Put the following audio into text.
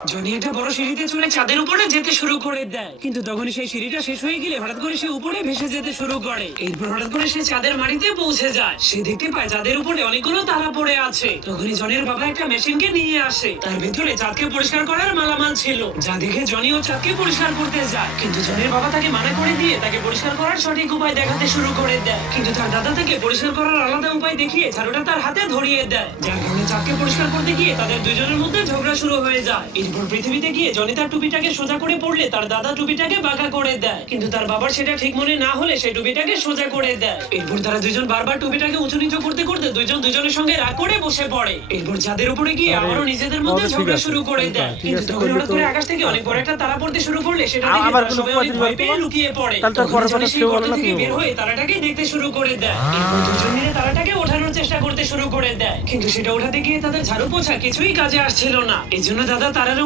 Johnny একটা বড় সিঁড়িতে চলে চাঁদের উপরে যেতে শুরু করে দেয়, কিন্তু তখনই সেই সিঁড়িটা শেষ হয়ে গেলে হঠাৎ করে সে উপরে ভেসে যেতে শুরু করে। এরপর হঠাৎ করে সে চাঁদের মাটিতে পৌঁছে যায়। সে দেখতে পায় চাঁদের উপরে অনেকগুলো তারা পড়ে আছে। তখনই জনির বাবা একটা মেশিনকে নিয়ে আসে, তার ভেতরে চাঁদকে পরিষ্কার করার মালামাল ছিল, যা দেখে জনি ও চাঁদকে পরিষ্কার করতে যায়। কিন্তু জনির বাবা তাকে মানা করে দিয়ে তাকে পরিষ্কার করার সঠিক উপায় দেখাতে শুরু করে দেয়। কিন্তু তার দাদা তাকে পরিষ্কার করার আলাদা উপায় দেখিয়ে ঝাড়ুটা তার হাতে ধরিয়ে দেয়, যার কারণে চাঁদকে পরিষ্কার করতে গিয়ে তাদের দুজনের মধ্যে ঝগড়া শুরু হয়ে যায়। এরপর পৃথিবীতে গিয়ে জনি তার টুপিটাকে সোজা করে পড়লে তার দাদা টুপিটাকে বাঁকা করে দেয়, কিন্তু তার বাবার সেটা ঠিক মনে না হলে সে টুপিটাকে সোজা করে দেয়। এরপর তারা দুজন বারবার টুপিটাকে উঁচু নিচু করতে করতে দুজন দুজনের সঙ্গে রাগ করে বসে পড়ে। এরপর চাঁদের উপরে গিয়ে আবারও নিজেদের মধ্যে ঝগড়া শুরু করে দেয়। কিন্তু তখন হঠাৎ করে আকাশ থেকে অনেক বড় একটা তারা পড়তে শুরু করলে সেটা দেখে তারা সবাই অনেক ভয় পেয়ে লুকিয়ে পড়ে। তখন জনি সেই গর্ত থেকে বের হয়ে তারাটাকে দেখতে শুরু করে দেয়। এরপর দুজন মিলে তারাটাকে ওঠানোর চেষ্টা করতে শুরু করে দেয়, কিন্তু সেটা ওঠাতে গিয়ে তাদের ঝাড়ু পোছা কিছুই কাজে আসছিল না। এই জন্য দাদা তারার